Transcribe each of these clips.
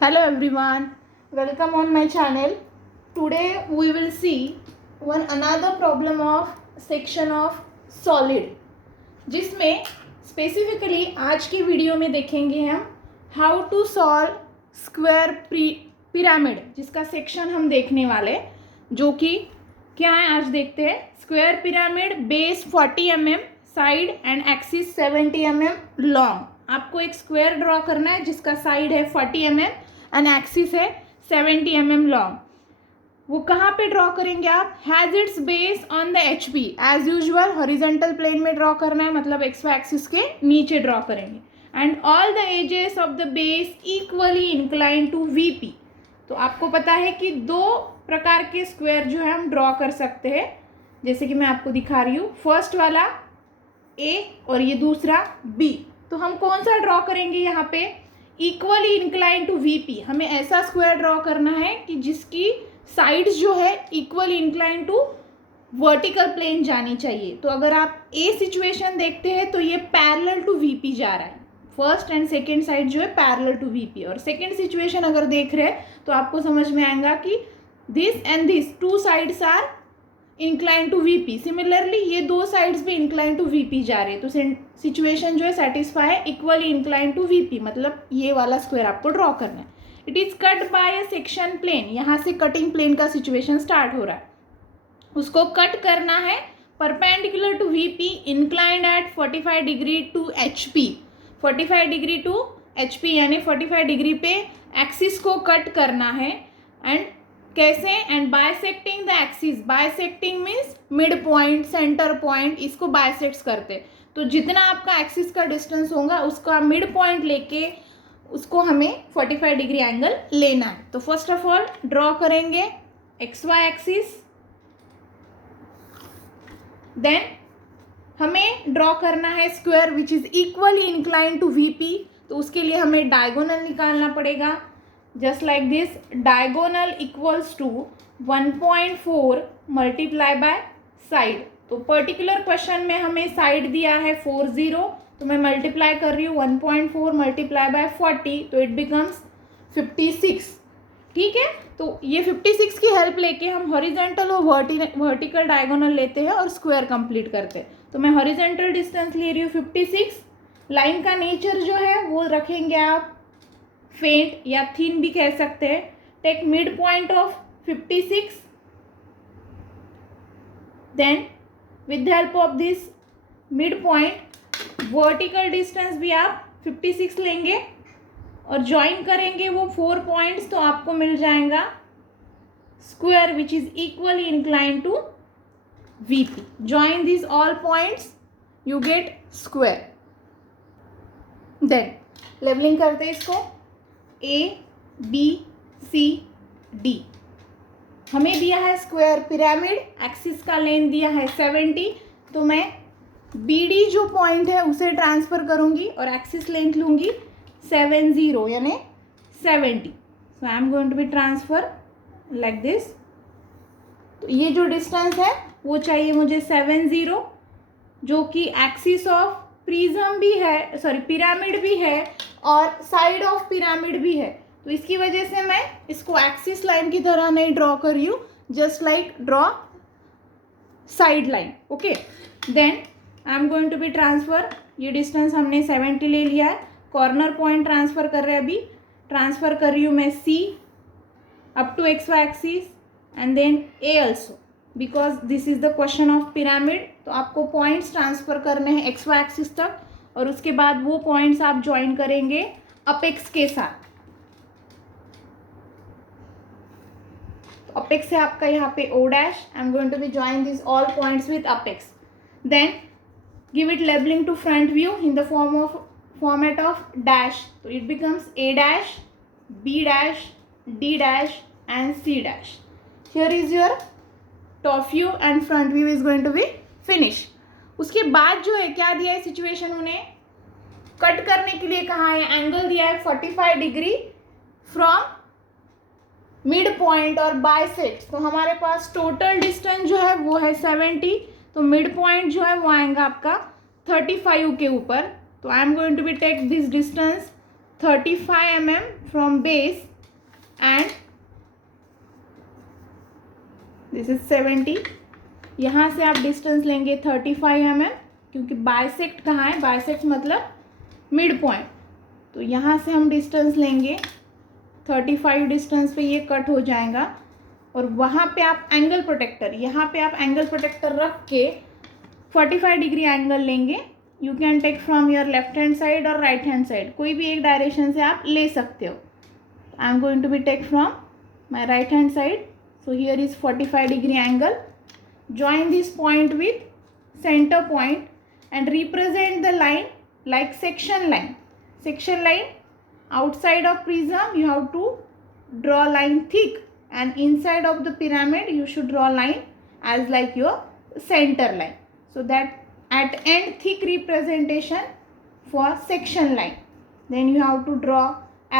Hello everyone, welcome on my channel. Today we will see another problem of section of solid, जिसमें specifically आज की video में देखेंगे हम how to solve square pyramid, जिसका section हम देखने वाले, जो कि क्या है आज देखते हैं। Square pyramid, base 40 mm, side and axis 70 mm long. आपको एक स्क्वायर ड्रॉ करना है जिसका साइड है 40 mm एंड एक्सिस है 70 mm लॉन्ग। वो कहाँ पे ड्रॉ करेंगे आप? Has its base on the H P, as usual horizontal plane में ड्रॉ करना है, मतलब एक्स वाई एक्सिस के नीचे ड्रॉ करेंगे। And all the edges of the base equally incline to V P. तो आपको पता है कि दो प्रकार के स्क्वायर जो है हम ड्रॉ कर सकते हैं, जैसे कि मैं आपको दिखा रही हूँ। फर्स्ट वाला ए और ये दूसरा बी। तो हम कौन सा ड्रॉ करेंगे यहाँ पे? Equally incline to V P. हमें ऐसा स्क्वायर ड्रॉ करना है कि जिसकी साइड्स जो है equally incline to vertical plane जानी चाहिए। तो अगर आप ए सिचुएशन देखते हैं तो ये पैरेलल टू वी पी जा रहा है। फर्स्ट एंड सेकेंड साइड जो है पैरेलल टू वी पी। और सेकेंड सिचुएशन अगर देख रहे हैं तो आपको समझ में आएगा कि this and this two sides are incline to V P. Similarly ये दो साइड्स भी इंक्लाइन टू वी पी जा रहे हैं। तो सिचुएशन जो है सेटिस्फाई है equally incline to V P, मतलब ये वाला स्क्वायर आपको ड्रॉ करना है। It is cut by a section plane. यहाँ से कटिंग प्लेन का सिचुएशन स्टार्ट हो रहा है, उसको कट करना है perpendicular to V P, inclined at 45 degree to H P. 45 degree to H P यानी 45 डिग्री पे एक्सिस को कट करना है। एंड कैसे? And bisecting the axis. Bisecting means mid point, centre point, इसको बाइसेक्ट्स करते। तो जितना आपका एक्सिस का डिस्टेंस होगा उसका मिड पॉइंट लेके उसको हमें 45 डिग्री एंगल लेना है। तो फर्स्ट ऑफ ऑल ड्रॉ करेंगे एक्स वाई एक्सिस। देन हमें ड्रॉ करना है square which is equally incline to V P. तो उसके लिए हमें डायगोनल निकालना पड़ेगा, just like this. Diagonal equals to 1.4 multiply by side. तो पर्टिकुलर क्वेश्चन में हमें साइड दिया है 40, तो मैं मल्टीप्लाई कर रही हूँ 1.4 मल्टीप्लाई बाय 40, तो इट बिकम्स 56। ठीक है, तो ये 56 की हेल्प लेके हम हॉरिजेंटल और वर्टिकल डायगोनल लेते हैं और स्क्वायर कंप्लीट करते हैं। तो मैं हॉरिजेंटल डिस्टेंस ले रही हूँ 56। लाइन का नेचर जो है वो रखेंगे आप फेंट या थिन भी कह सकते हैं। Take mid point of 56, then with the help of this mid point vertical distance भी आप 56 लेंगे और ज्वाइन करेंगे वो 4 पॉइंट्स, तो आपको मिल जाएगा square which is equally incline to V P. Join this all points, you get square. Then levelling करते हैं इसको। ए बी सी डी हमें दिया है स्क्वायर पिरामिड, एक्सिस का लेंथ दिया है 70। तो मैं बी डी जो पॉइंट है उसे ट्रांसफ़र करूंगी और एक्सिस लेंथ लूंगी 70 यानी 70। So I am going to be transfer like this. तो ये जो डिस्टेंस है वो चाहिए मुझे 70, जो कि एक्सिस ऑफ प्रिज्म भी है, सॉरी पिरामिड भी है और साइड ऑफ पिरामिड भी है। तो इसकी वजह से मैं इसको एक्सिस लाइन की तरह नहीं ड्रॉ कर रही हूँ, just like draw side line. Okay, then I am going to be transfer. ये डिस्टेंस हमने 70 ले लिया है। कॉर्नर पॉइंट ट्रांसफ़र कर रहे हैं, अभी ट्रांसफ़र कर रही हूँ मैं see up to X Y axis and then a also, because this is the question of pyramid. तो आपको पॉइंट्स ट्रांसफ़र करने हैं एक्स वाई एक्सिस तक और उसके बाद वो पॉइंट्स आप ज्वाइन करेंगे अपेक्स के साथ। तो अपेक्स है आपका यहाँ पे O dash. I am going to be join this all points with apex. Then give it labelling to front view in the format of dash. So it becomes A dash, B dash, D dash and C dash. Here is your top view and front view is going to be finished. उसके बाद जो है क्या दिया है situation, उन्हें cut करने के लिए कहा है, एंगल दिया है 45 डिग्री फ्रॉम मिड पॉइंट और बाइसेक्ट। तो हमारे पास टोटल डिस्टेंस जो है वो है 70, तो मिड पॉइंट जो है वो आएगा आपका 35 के ऊपर। तो I am going to be take this distance 35 mm from base and this is 70। यहाँ से आप डिस्टेंस लेंगे 35 mm, क्योंकि बाइसेक्ट कहाँ है, बाइसेक्ट मतलब मिड पॉइंट। तो यहाँ से हम डिस्टेंस लेंगे 35 डिस्टेंस पे ये कट हो जाएगा। और वहाँ पे आप एंगल प्रोटेक्टर, यहाँ पे आप एंगल प्रोटेक्टर रख के 45 डिग्री एंगल लेंगे। You can take from your left hand side और राइट हैंड साइड, कोई भी एक डायरेक्शन से आप ले सकते हो। I am going to be take from my right hand side. So here is 45 degree angle. Join this point with center point and represent the line like section line. Section line, outside of prism you have to draw line thick, and inside of the pyramid you should draw line as like your center line, so that at end thick representation for section line. Then you have to draw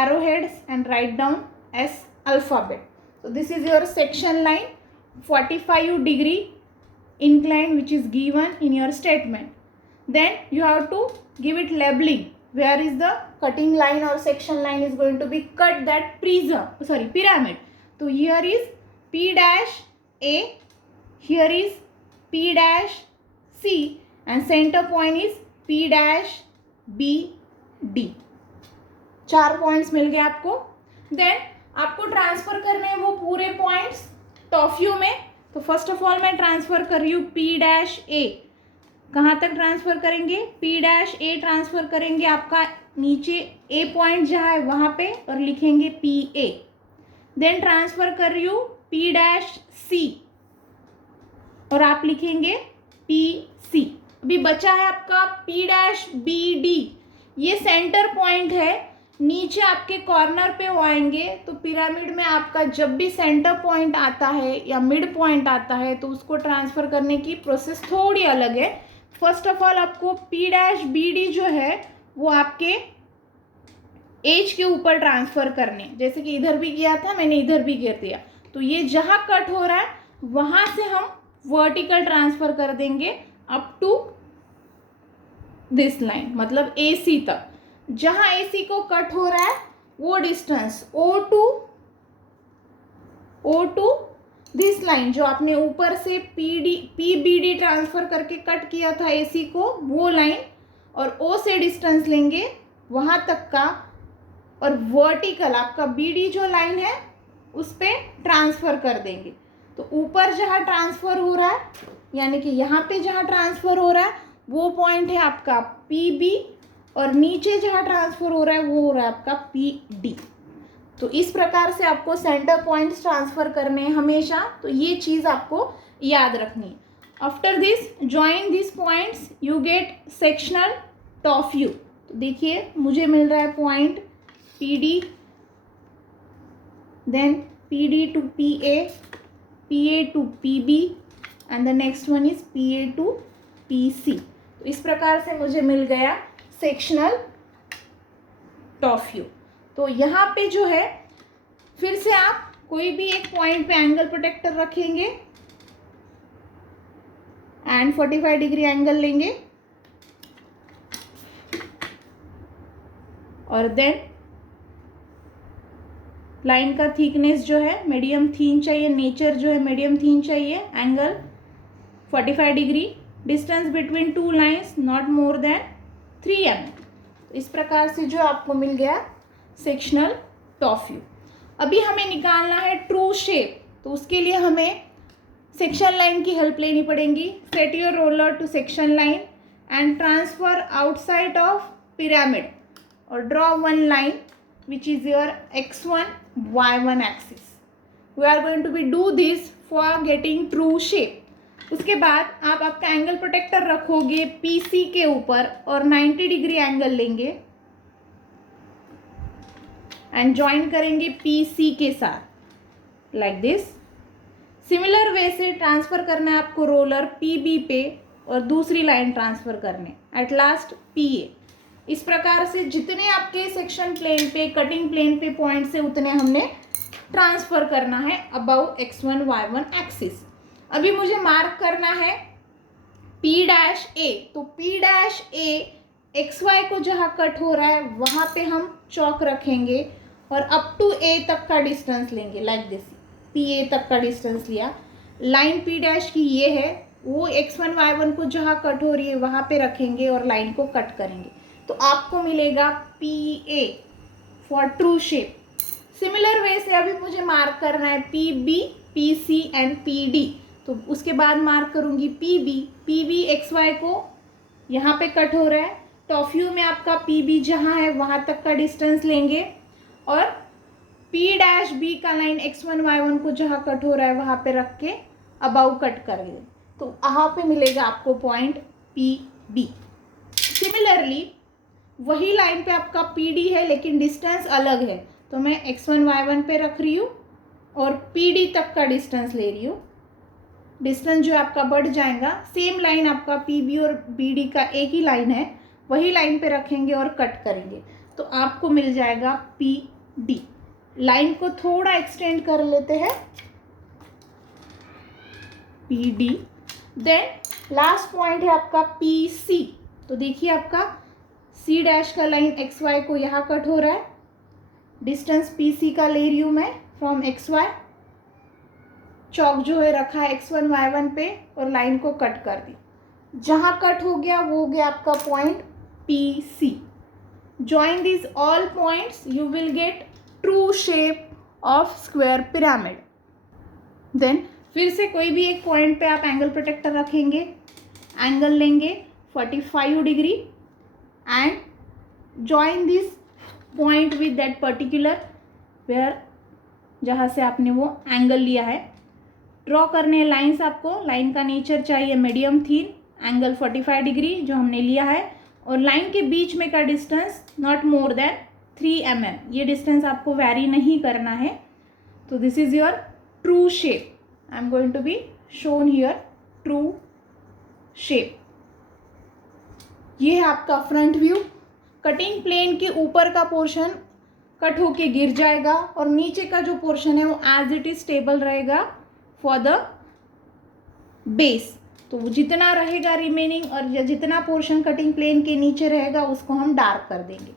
arrowheads and write down as alphabet. So this is your section line, 45 degree incline which is given in your statement. Then you have to give it labeling. Where is the cutting line or section line is going to be cut that pyramid. So here is P dash A, here is P dash C, and center point is P dash B D. 4 points मिल गए आपको। Then आपको transfer करने हैं वो पूरे points top view में। तो first of all मैं ट्रांसफ़र कर रही हूँ P डैश ए। कहाँ तक ट्रांसफ़र करेंगे, P डैश ए ट्रांसफ़र करेंगे आपका नीचे A पॉइंट जहाँ है वहाँ पे, और लिखेंगे PA। देन ट्रांसफ़र कर रही हूँ P डैश C और आप लिखेंगे PC। अभी बचा है आपका P डैश BD। ये सेंटर पॉइंट है, नीचे आपके कॉर्नर पे वो आएंगे। तो पिरामिड में आपका जब भी सेंटर पॉइंट आता है या मिड पॉइंट आता है तो उसको ट्रांसफ़र करने की प्रोसेस थोड़ी अलग है। फर्स्ट ऑफ ऑल आपको P डैश BD जो है वो आपके एज के ऊपर ट्रांसफ़र करने, जैसे कि इधर भी किया था मैंने, इधर भी कर दिया। तो ये जहाँ कट हो रहा है वहाँ से हम वर्टिकल ट्रांसफ़र कर देंगे अप टू दिस लाइन, मतलब AC तक। जहाँ AC को कट हो रहा है वो distance O to this line, जो आपने ऊपर से PBD ट्रांसफ़र करके कट किया था AC को, वो लाइन, और O से डिस्टेंस लेंगे वहाँ तक का, और वर्टिकल आपका BD जो लाइन है उस पर ट्रांसफ़र कर देंगे। तो ऊपर जहाँ ट्रांसफ़र हो रहा है, यानी कि यहाँ पे जहाँ ट्रांसफ़र हो रहा है वो पॉइंट है आपका PB, और नीचे जहाँ ट्रांसफ़र हो रहा है वो हो रहा है आपका PD। तो इस प्रकार से आपको सेंटर पॉइंट्स ट्रांसफ़र करने हैं हमेशा। तो ये चीज़ आपको याद रखनी है। After this join this points you get sectional top view. तो देखिए मुझे मिल रहा है point PD, then PD to PA, PA to PB, and the next one is PA to PC। तो इस प्रकार से मुझे मिल गया सेक्शनल टॉप व्यू। तो यहाँ पे जो है फिर से आप कोई भी एक पॉइंट पे एंगल प्रोटेक्टर रखेंगे एंड 45 डिग्री एंगल लेंगे, और देन लाइन का थिकनेस जो है मीडियम थीन चाहिए, नेचर जो है मीडियम थीन चाहिए, angle 45 degree, distance between two lines not more than 3 mm। इस प्रकार से जो आपको मिल गया सेक्शनल टॉप व्यू। अभी हमें निकालना है ट्रू शेप। तो उसके लिए हमें सेक्शन लाइन की हेल्प लेनी पड़ेगी। Set your roller to section line and transfer outside of pyramid और draw one line which is your x1 y1 axis. We are going to be do this for getting true shape. उसके बाद आप आपका angle protector रखोगे PC के ऊपर और 90 degree angle लेंगे एंड ज्वाइन करेंगे PC के साथ लाइक दिस। सिमिलर वे से ट्रांसफ़र करना है आपको रोलर PB पे और दूसरी लाइन ट्रांसफ़र करने एट लास्ट PA। इस प्रकार से जितने आपके सेक्शन प्लेन पे, कटिंग प्लेन पे पॉइंट्स है उतने हमने ट्रांसफ़र करना है अबाउ x1 y1 एक्सिस। अभी मुझे मार्क करना है P डैश A। तो P डैश A XY को जहाँ कट हो रहा है वहाँ पे हम चौक रखेंगे और अप टू ए तक का डिस्टेंस लेंगे लाइक दिस। पी ए तक का डिस्टेंस लिया, लाइन पी डैश की ये है, वो x1 y1 को जहाँ कट हो रही है वहाँ पे रखेंगे और लाइन को कट करेंगे, तो आपको मिलेगा P A for true shape. Similar way से अभी मुझे मार्क करना है P B, P C and P D, तो उसके बाद मार्क करूँगी P B. P B X Y को यहाँ पे कट हो रहा है, टॉप व्यू में आपका पी बी जहाँ है वहाँ तक का डिस्टेंस लेंगे और पी डैश बी का लाइन x1 y1 को जहाँ कट हो रहा है वहाँ पे रख के अबाउ कट करेंगे, तो यहाँ पे मिलेगा आपको पॉइंट पी बी। सिमिलरली वही लाइन पे आपका पी डी है लेकिन डिस्टेंस अलग है, तो मैं x1 y1 पे रख रही हूँ और पी डी तक का डिस्टेंस ले रही हूँ। डिस्टेंस जो आपका बढ़ जाएगा, सेम लाइन आपका पी बी और बी डी का एक ही लाइन है, वही लाइन पे रखेंगे और कट करेंगे, तो आपको मिल जाएगा पी डी। लाइन को थोड़ा एक्सटेंड कर लेते हैं, P D. Then last point है आपका पी सी, तो देखिए आपका सी डैश का लाइन एक्स वाई को यहाँ कट हो रहा है, डिस्टेंस पी सी का ले रही हूँ मैं फ्रॉम एक्स वाई, चौक जो है रखा है x1 y1 पे और लाइन को कट कर दी, जहाँ कट हो गया वो हो गया आपका point P C. Join this all points you will get true shape of square pyramid. Then फिर से कोई भी एक पॉइंट पे आप एंगल प्रोटेक्टर रखेंगे, एंगल लेंगे 45 degree and join this point with that particular where जहाँ से आपने वो एंगल लिया है। ड्रॉ करने लाइंस, आपको लाइन का नेचर चाहिए मीडियम थीन, एंगल 45 डिग्री जो हमने लिया है, और लाइन के बीच में का distance not more than 3 mm, ये डिस्टेंस आपको वैरी नहीं करना है। तो this is your true shape. I am going to be shown here true shape. ये है आपका फ्रंट व्यू। कटिंग प्लेन के ऊपर का पोर्शन कट होके गिर जाएगा और नीचे का जो पोर्शन है वो एज इट इज स्टेबल रहेगा फॉर द बेस। तो जितना रहेगा रिमेनिंग और जितना पोर्शन कटिंग प्लेन के नीचे रहेगा उसको हम डार्क कर देंगे।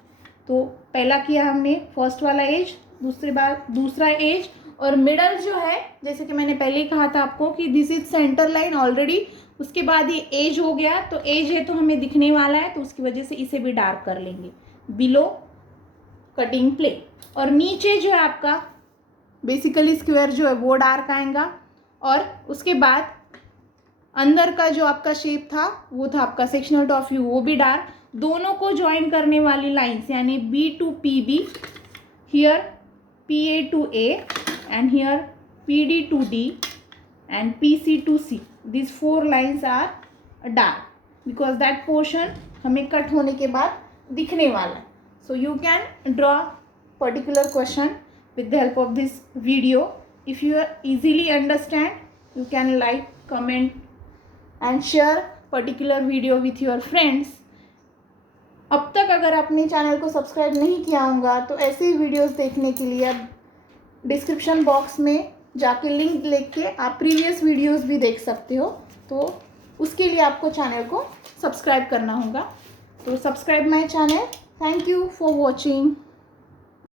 तो पहला किया हमने फर्स्ट वाला एज, दूसरा एज, और मिडल जो है जैसे कि मैंने पहले ही कहा था आपको कि this is centre line already, उसके बाद ये एज हो गया, तो एज है तो हमें दिखने वाला है, तो उसकी वजह से इसे भी डार्क कर लेंगे बिलो कटिंग प्लेन। और नीचे जो है आपका बेसिकली स्क्वायर जो है वो डार्क आएगा, और उसके बाद अंदर का जो आपका शेप था वो था आपका सेक्शनल टॉप व्यू, वो भी डार्क। दोनों को ज्वाइन करने वाली लाइंस यानी B to P B, here P A to A and here P D to D and P C to C, this 4 lines are dark because that portion हमें cut होने के बाद दिखने वाला है। So you can draw particular question with the help of this video. If you easily understand, you can like, comment and share particular video with your friends. अब तक अगर आपने चैनल को सब्सक्राइब नहीं किया होगा तो ऐसे ही वीडियोस देखने के लिए आप डिस्क्रिप्शन बॉक्स में जाके लिंक लेके आप प्रीवियस वीडियोस भी देख सकते हो, तो उसके लिए आपको चैनल को सब्सक्राइब करना होगा। तो subscribe my channel. Thank you for watching.